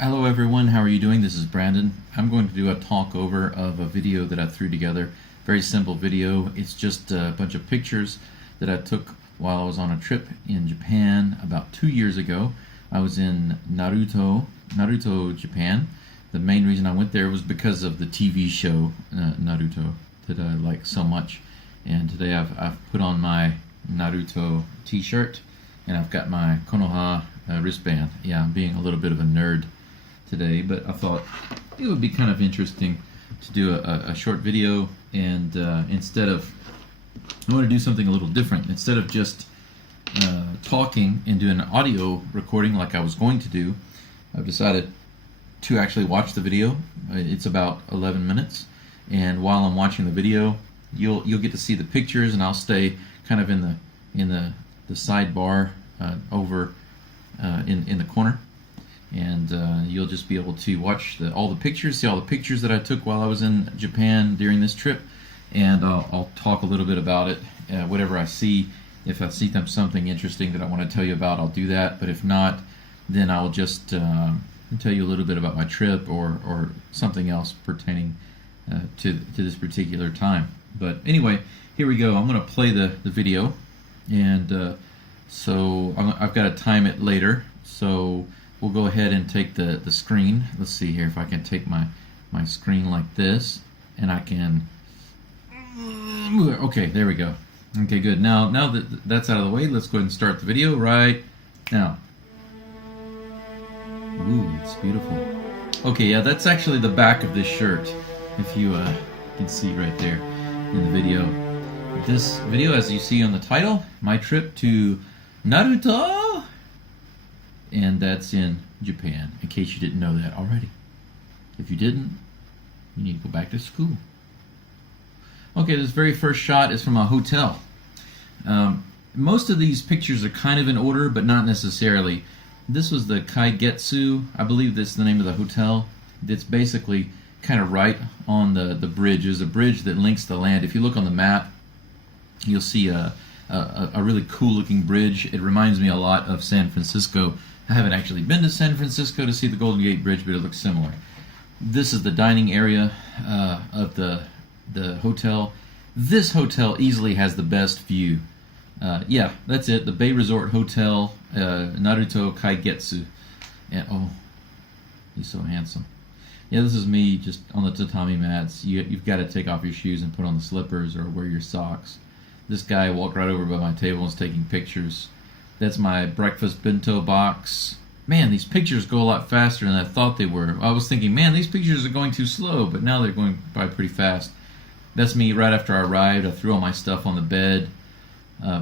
Hello everyone, how are you doing? This is Brandon. I'm going to do a talk over of a video that I threw together. Very simple video. It's just a bunch of pictures that I took while I was on a trip in Japan about 2 years ago. I was in Naruto, Japan. The main reason I went there was because of the TV show Naruto that I like so much. And today I've put on my Naruto t-shirt and I've got my Konoha wristband. Yeah, I'm being a little bit of a nerd today, but I thought it would be kind of interesting to do a short video, and I want to do something a little different. Instead of just talking and doing an audio recording like I was going to do, I've decided to actually watch the video. It's about 11 minutes, and while I'm watching the video, you'll get to see the pictures, and I'll stay kind of in the sidebar over in the corner, and you'll just be able to watch all the pictures, see all the pictures that I took while I was in Japan during this trip, and I'll talk a little bit about it, whatever I see. If I see something interesting that I want to tell you about, I'll do that, but if not, then I'll just tell you a little bit about my trip or something else pertaining to this particular time. But anyway, here we go. I'm going to play the video, and so I've got to time it later, so we'll go ahead and take the screen. Let's see here if I can take my screen like this, and I can move it. Okay, there we go. Okay, good. Now that that's out of the way, let's go ahead and start the video right now. Ooh, it's beautiful. Okay, yeah, that's actually the back of this shirt, if you can see right there in the video. This video, as you see on the title, my trip to Naruto, and that's in Japan, in case you didn't know that already. If you didn't, you need to go back to school. Okay, this very first shot is from a hotel. Most of these pictures are kind of in order, but not necessarily. This was the Kaigetsu, I believe that's the name of the hotel. It's basically kind of right on the bridge. There's a bridge that links the land. If you look on the map, you'll see a really cool looking bridge. It reminds me a lot of San Francisco. I haven't actually been to San Francisco to see the Golden Gate Bridge, but it looks similar. This is the dining area of the hotel. This hotel easily has the best view. Yeah, that's it. The Bay Resort Hotel, Naruto Kaigetsu. And oh, he's so handsome. Yeah, this is me just on the tatami mats. You've got to take off your shoes and put on the slippers or wear your socks. This guy walked right over by my table and was taking pictures. That's my breakfast bento box. Man, these pictures go a lot faster than I thought they were. I was thinking, man, these pictures are going too slow, but now they're going by pretty fast. That's me right after I arrived. I threw all my stuff on the bed,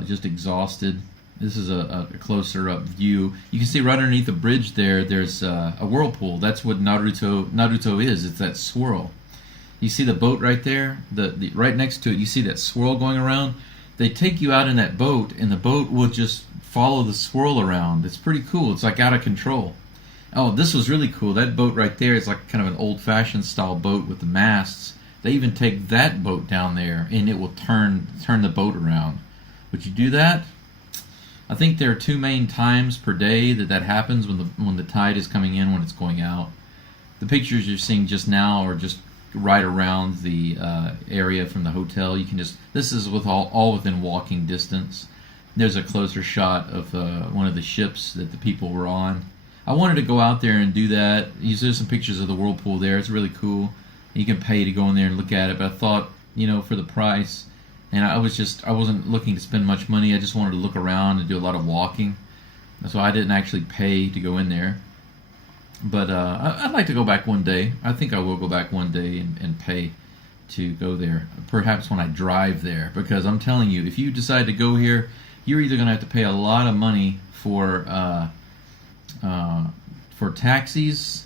just exhausted. This is a closer up view. You can see right underneath the bridge there's a whirlpool. That's what Naruto is. It's that swirl. You see the boat right there? The right next to it, you see that swirl going around? They take you out in that boat, and the boat will just follow the swirl around. It's pretty cool. It's like out of control. Oh, this was really cool. That boat right there is like kind of an old-fashioned style boat with the masts. They even take that boat down there, and it will turn the boat around. Would you do that? I think there are 2 main times per day that happens when the tide is coming in, when it's going out. The pictures you're seeing just now are just right around the area from the hotel. You can this is all within walking distance. There's a closer shot of one of the ships that the people were on. I wanted to go out there and do that. There's some pictures of the whirlpool there. It's really cool. You can pay to go in there and look at it, but I thought, for the price, and I wasn't looking to spend much money. I just wanted to look around and do a lot of walking. So I didn't actually pay to go in there. But I'd like to go back one day. I think I will go back one day and pay to go there. Perhaps when I drive there, because I'm telling you, if you decide to go here, you're either going to have to pay a lot of money for taxis,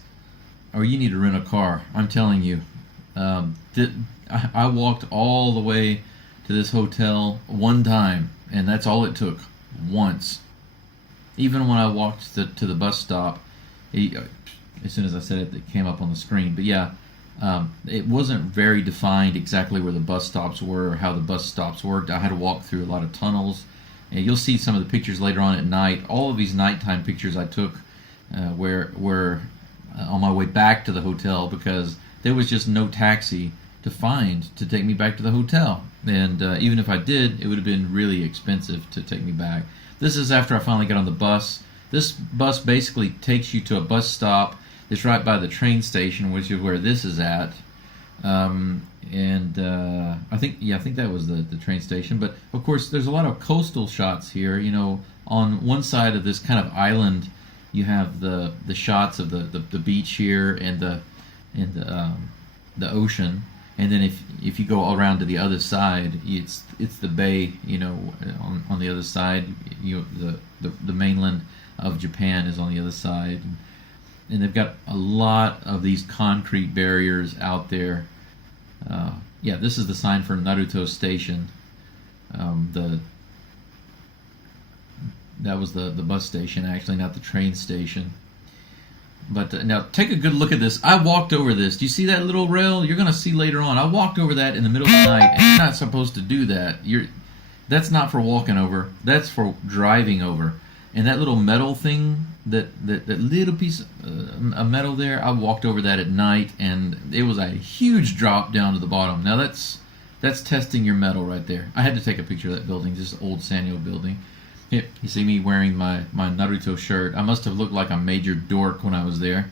or you need to rent a car. I'm telling you. I walked all the way to this hotel one time, and that's all it took, once. Even when I walked to the bus stop, as soon as I said it, it came up on the screen. But yeah, it wasn't very defined exactly where the bus stops were or how the bus stops worked. I had to walk through a lot of tunnels. And you'll see some of the pictures later on at night. All of these nighttime pictures I took where on my way back to the hotel because there was just no taxi to find to take me back to the hotel. And even if I did, it would have been really expensive to take me back. This is after I finally got on the bus. This bus basically takes you to a bus stop. It's right by the train station, which is where this is at. I think that was the train station. But of course, there's a lot of coastal shots here. You know, on one side of this kind of island, you have the shots of the beach here and the ocean. And then if you go around to the other side, it's the bay. You know, on the other side, the mainland of Japan is on the other side, and they've got a lot of these concrete barriers out there. Yeah, this is the sign for Naruto Station. That was the bus station, actually, not the train station. But now take a good look at this. I walked over this. Do you see that little rail? You're going to see later on. I walked over that in the middle of the night, and you're not supposed to do that. That's not for walking over. That's for driving over. And that little metal thing, that little piece of metal there, I walked over that at night, and it was a huge drop down to the bottom. Now that's testing your metal right there. I had to take a picture of that building, this old Sanyo building. Here, you see me wearing my Naruto shirt. I must have looked like a major dork when I was there.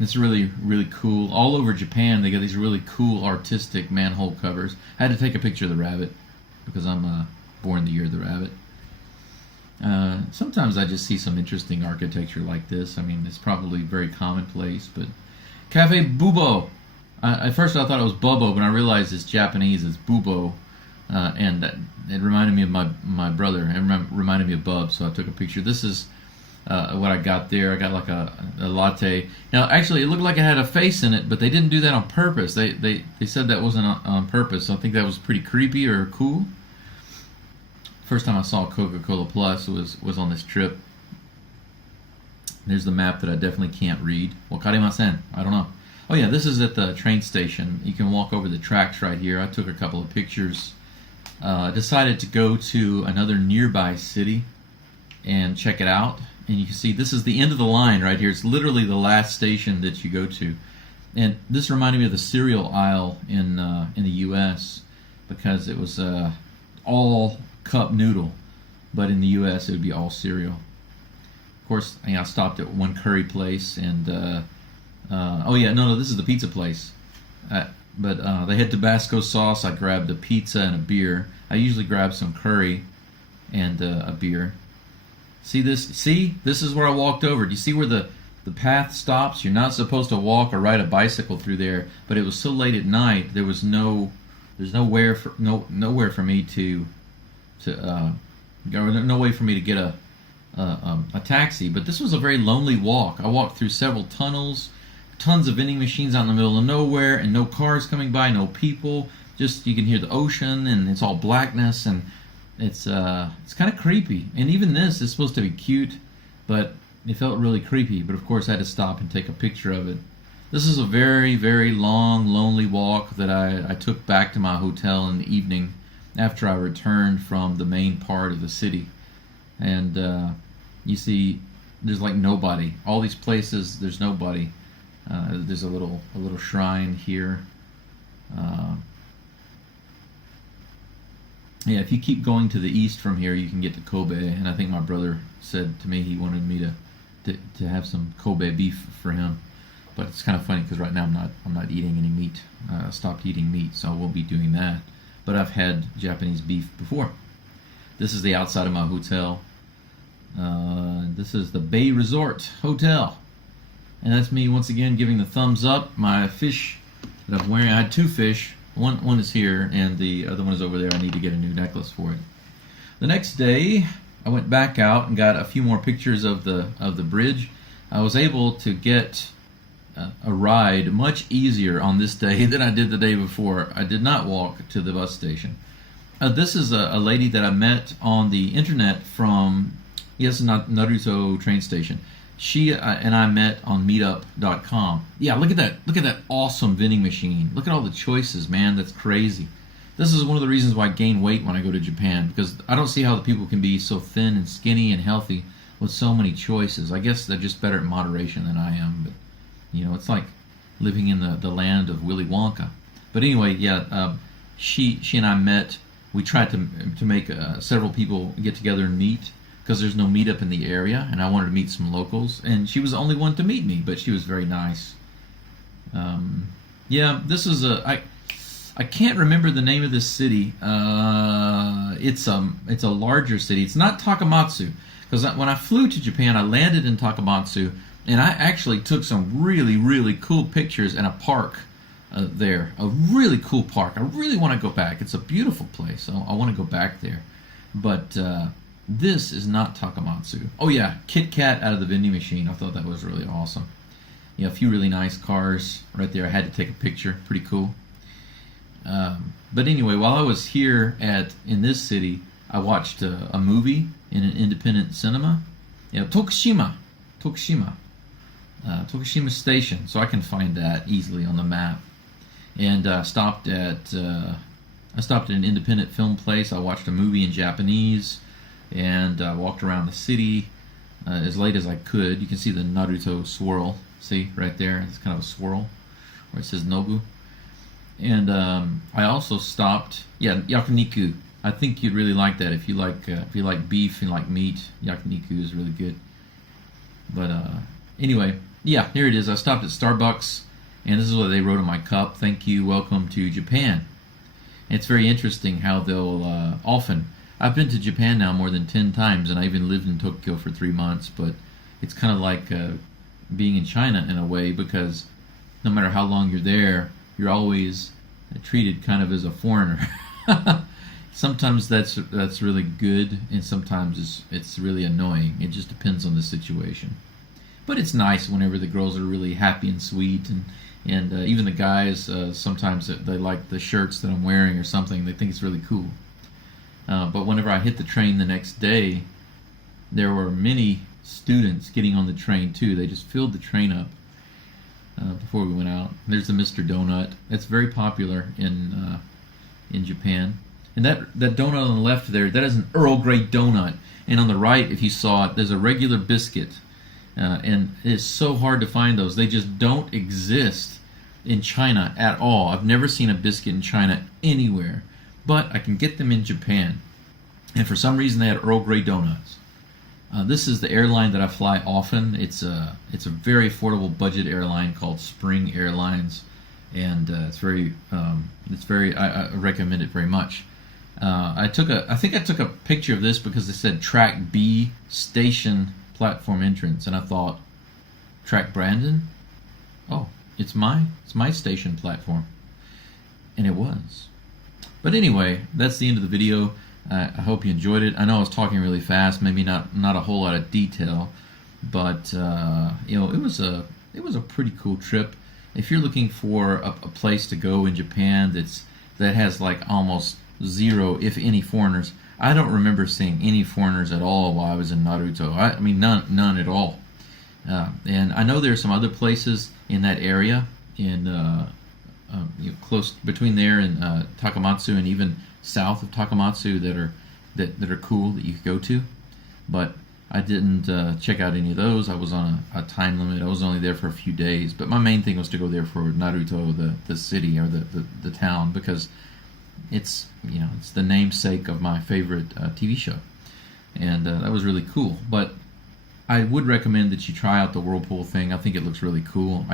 It's really, really cool. All over Japan, they got these really cool artistic manhole covers. I had to take a picture of the rabbit because I'm born the year of the rabbit. Sometimes I just see some interesting architecture like this. I mean, it's probably very commonplace, but Cafe Bubo. At first I thought it was Bobo, but I realized it's Japanese. It's Bubo, and it reminded me of my brother. It reminded me of Bub, so I took a picture. This is what I got there. I got like a latte. Now, actually, it looked like it had a face in it, but they didn't do that on purpose. They said that wasn't on purpose, so I think that was pretty creepy or cool. First time I saw Coca-Cola Plus was on this trip. There's the map that I definitely can't read. Wakarimasen. I don't know. Oh yeah, this is at the train station. You can walk over the tracks right here. I took a couple of pictures. Decided to go to another nearby city and check it out. And you can see this is the end of the line right here. It's literally the last station that you go to. And this reminded me of the cereal aisle in the U.S. because it was all cup noodle, but in the U.S. it would be all cereal. Of course, I stopped at one curry place, and oh yeah, no, this is the pizza place. But they had Tabasco sauce. I grabbed a pizza and a beer. I usually grab some curry and a beer. See this? See, this is where I walked over. Do you see where the path stops? You're not supposed to walk or ride a bicycle through there. But it was so late at night, there's nowhere for me to go. No way for me to get a taxi. But this was a very lonely walk. I walked through several tunnels, tons of vending machines out in the middle of nowhere, and no cars coming by, no people. Just you can hear the ocean, and it's all blackness, and it's kind of creepy. And even this is supposed to be cute, but it felt really creepy. But of course, I had to stop and take a picture of it. This is a very, very long, lonely walk that I took back to my hotel in the evening after I returned from the main part of the city. And you see, there's like nobody. All these places, there's nobody. There's a little shrine here. Yeah, if you keep going to the east from here, you can get to Kobe. And I think my brother said to me he wanted me to have some Kobe beef for him. But it's kind of funny because right now I'm not eating any meat. I stopped eating meat, so I won't be doing that. But I've had Japanese beef before. This is the outside of my hotel. This is the Bay Resort Hotel. And that's me once again giving the thumbs up. My fish that I'm wearing, I had two fish. One is here, and the other one is over there. I need to get a new necklace for it. The next day, I went back out and got a few more pictures of the bridge. I was able to get a ride much easier on this day than I did the day before. I did not walk to the bus station. This is a lady that I met on the internet from, yes, not Naruto train station. She and I met on meetup.com. Yeah, look at that. Look at that awesome vending machine. Look at all the choices, man. That's crazy. This is one of the reasons why I gain weight when I go to Japan, because I don't see how the people can be so thin and skinny and healthy with so many choices. I guess they're just better at moderation than I am, but It's like living in the land of Willy Wonka. But anyway, she and I met. We tried to make several people get together and meet, because there's no meetup in the area, and I wanted to meet some locals, and she was the only one to meet me, but she was very nice. This is I can't remember the name of this city. It's a larger city. It's not Takamatsu, because when I flew to Japan, I landed in Takamatsu, and I actually took some really, really cool pictures in a park there. A really cool park. I really want to go back. It's a beautiful place. I want to go back there. But this is not Takamatsu. Oh yeah, Kit Kat out of the vending machine. I thought that was really awesome. A few really nice cars right there. I had to take a picture. Pretty cool. But anyway, while I was here in this city, I watched a movie in an independent cinema. Tokushima Station. So I can find that easily on the map. And I stopped at an independent film place. I watched a movie in Japanese, and walked around the city as late as I could. You can see the Naruto swirl. See right there? It's kind of a swirl where it says Nobu. And I also stopped. Yakiniku. I think you'd really like that if you like beef and like meat. Yakiniku is really good. But anyway, here it is. I stopped at Starbucks, and this is what they wrote on my cup: "Thank you, welcome to Japan." And it's very interesting how they'll often. I've been to Japan now more than 10 times, and I even lived in Tokyo for 3 months. But it's kind of like being in China in a way, because no matter how long you're there, you're always treated kind of as a foreigner. Sometimes that's really good, and sometimes it's really annoying. It just depends on the situation. But it's nice whenever the girls are really happy and sweet, and even the guys, sometimes they like the shirts that I'm wearing or something. They think it's really cool. But whenever I hit the train the next day, there were many students getting on the train too. They just filled the train up before we went out. There's the Mr. Donut. It's very popular in Japan. And that donut on the left there, that is an Earl Grey donut. And on the right, if you saw it, there's a regular biscuit. And it's so hard to find those. They just don't exist in China at all. I've never seen a biscuit in China anywhere. But I can get them in Japan. And for some reason, they had Earl Grey donuts. This is the airline that I fly often. It's a very affordable budget airline called Spring Airlines, and I recommend it very much. I think I took a picture of this because it said Track B Station Platform Entrance, and I thought, Track Brandon? Oh, it's my station platform, and it was. But anyway, that's the end of the video. I hope you enjoyed it. I know I was talking really fast, maybe not a whole lot of detail, but it was a pretty cool trip. If you're looking for a place to go in Japan that has like almost zero, if any, foreigners. I don't remember seeing any foreigners at all while I was in Naruto. I mean, none at all. And I know there are some other places in that area, close between there and Takamatsu, and even south of Takamatsu that are cool that you could go to. But I didn't check out any of those. I was on a time limit. I was only there for a few days. But my main thing was to go there for Naruto, the city or the town, because it's the namesake of my favorite TV show, and that was really cool. But I would recommend that you try out the whirlpool thing. I think it looks really cool.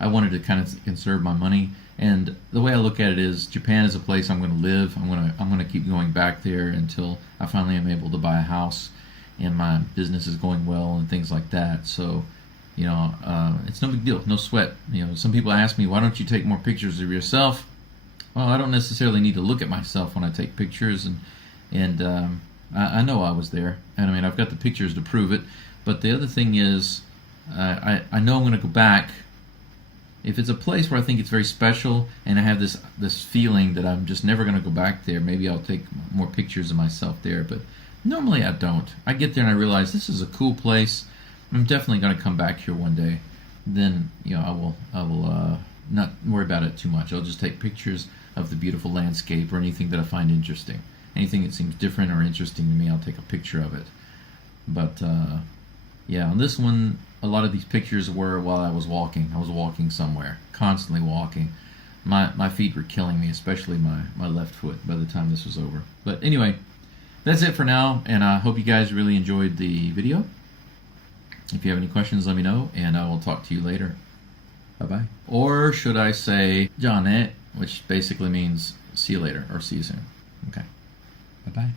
I wanted to kind of conserve my money, and the way I look at it is Japan is a place I'm going to live. I'm going to keep going back there until I finally am able to buy a house and my business is going well and things like that. So it's no big deal, no sweat. Some people ask me, why don't you take more pictures of yourself? Well, I don't necessarily need to look at myself when I take pictures, and I know I was there, and I mean I've got the pictures to prove it. But the other thing is, I know I'm going to go back. If it's a place where I think it's very special, and I have this feeling that I'm just never going to go back there, maybe I'll take more pictures of myself there. But normally I don't. I get there and I realize this is a cool place. I'm definitely going to come back here one day. Then I will not worry about it too much. I'll just take pictures of the beautiful landscape or anything that I find interesting. Anything that seems different or interesting to me, I'll take a picture of it. But Yeah, on this one, a lot of these pictures were while I was walking. I was walking somewhere, constantly walking. My feet were killing me, especially my left foot by the time this was over. But anyway, that's it for now, and I hope you guys really enjoyed the video. If you have any questions, let me know, and I will talk to you later. Bye-bye. Or should I say, "Ja ne," which basically means see you later, or see you soon. Okay. Bye-bye.